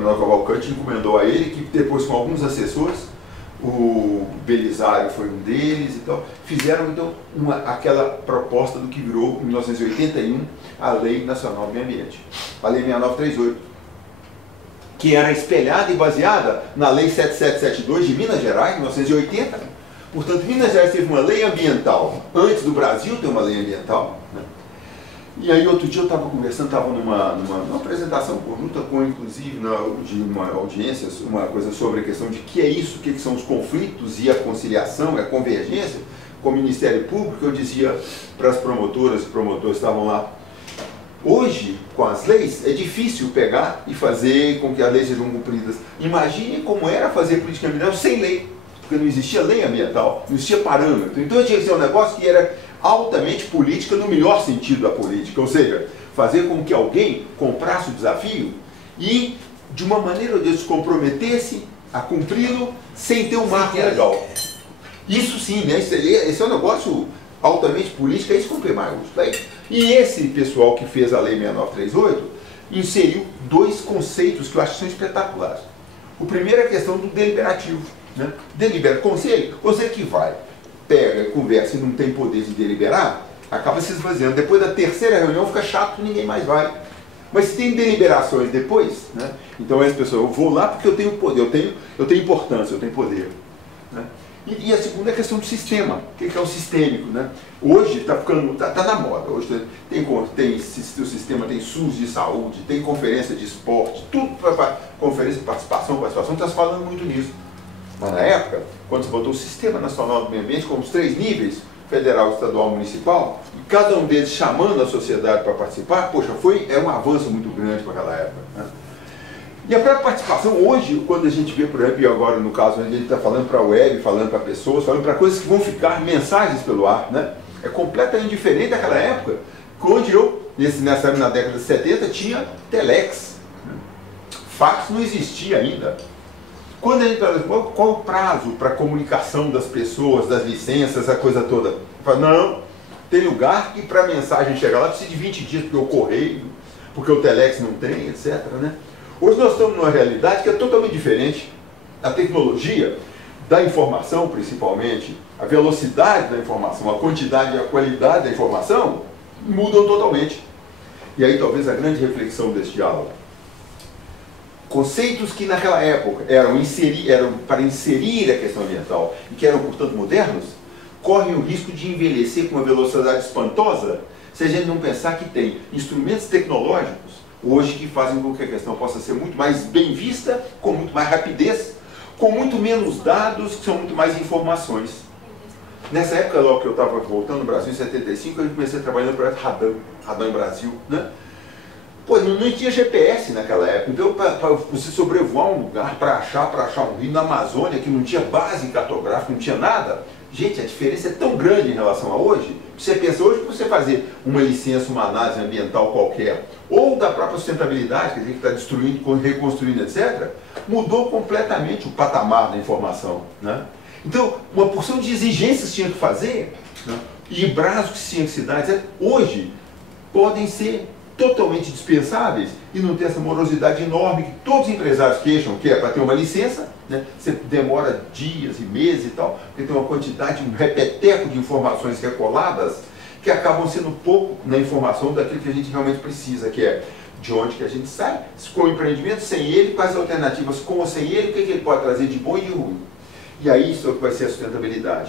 Manuel Cavalcante encomendou a ele, que depois com alguns assessores, o Belisário foi um deles e tal, fizeram então aquela proposta do que virou em 1981 a Lei Nacional do Meio Ambiente, a Lei 6938, que era espelhada e baseada na Lei 7772 de Minas Gerais, de 1980. Portanto, Minas Gerais teve uma lei ambiental antes do Brasil ter uma lei ambiental, né? E aí outro dia eu estava conversando, estava numa apresentação conjunta com, inclusive, de uma audiência, uma coisa sobre a questão de que é isso, o que são os conflitos e a conciliação, a convergência com o Ministério Público. Eu dizia para as promotoras e promotores que estavam lá, hoje, com as leis, é difícil pegar e fazer com que as leis sejam cumpridas. Imagine como era fazer política ambiental sem lei, porque não existia lei ambiental, não existia parâmetro. Então tinha que ser um negócio que era altamente política no melhor sentido da política, ou seja, fazer com que alguém comprasse o desafio e, de uma maneira ou de se comprometesse a cumpri-lo sem ter um marco legal. Isso sim, né? Esse é um negócio altamente político, é isso que eu mais gosto. E esse pessoal que fez a Lei 6938 inseriu dois conceitos que eu acho que são espetaculares. O primeiro é a questão do deliberativo, né? Conselho que vai, pega, conversa e não tem poder de deliberar, acaba se esvaziando. Depois da terceira reunião fica chato, ninguém mais vai. Mas se tem deliberações depois, né? Então essa pessoa, eu vou lá porque eu tenho poder, eu tenho importância, eu tenho poder, né? E a segunda é a questão do sistema. O que é o sistêmico, né? Hoje está ficando, tá na moda. Hoje o sistema tem SUS de saúde, tem conferência de esporte, tudo para conferência de participação, está se falando muito nisso. Mas na época, quando você botou o Sistema Nacional do Meio Ambiente com os 3 níveis, federal, estadual, municipal, e cada um deles chamando a sociedade para participar, poxa, é um avanço muito grande para aquela época, né? E a própria participação, hoje, quando a gente vê, por exemplo, e agora no caso, a gente está falando para a web, falando para pessoas, falando para coisas que vão ficar mensagens pelo ar, né? É completamente diferente daquela época, onde na década de 70, tinha telex, né? Fax não existia ainda. Quando a gente fala, qual o prazo para a comunicação das pessoas, das licenças, a coisa toda? Fala, não, tem lugar que para a mensagem chegar lá precisa de 20 dias, porque o correio, porque o telex não tem, etc, né? Hoje nós estamos numa realidade que é totalmente diferente. A tecnologia da informação, principalmente, a velocidade da informação, a quantidade e a qualidade da informação mudam totalmente. E aí talvez a grande reflexão desse diálogo. Conceitos que naquela época eram para inserir a questão ambiental e que eram, portanto, modernos, correm o risco de envelhecer com uma velocidade espantosa se a gente não pensar que tem instrumentos tecnológicos hoje que fazem com que a questão possa ser muito mais bem vista, com muito mais rapidez, com muito menos dados, que são muito mais informações. Nessa época, logo que eu estava voltando no Brasil, em 75, eu comecei trabalhando para Radam em Brasil, né? Pô, não tinha GPS naquela época, então para você sobrevoar um lugar, para achar um rio na Amazônia, que não tinha base cartográfica, não tinha nada, gente, a diferença é tão grande em relação a hoje, que você pensa hoje que você fazer uma licença, uma análise ambiental qualquer, ou da própria sustentabilidade, que a gente está destruindo, reconstruindo, etc., mudou completamente o patamar da informação, né? Então, uma porção de exigências tinha que fazer, né? E prazos que tinha que se dar, etc., hoje podem ser totalmente dispensáveis e não ter essa morosidade enorme que todos os empresários queixam, que é para ter uma licença, né? Você demora dias e meses e tal, porque tem uma quantidade, um repeteco de informações recoladas que acabam sendo pouco na informação daquilo que a gente realmente precisa, que é de onde que a gente sai, com o empreendimento, sem ele, quais alternativas com ou sem ele, o que ele pode trazer de bom e de ruim. E aí isso é o que vai ser a sustentabilidade.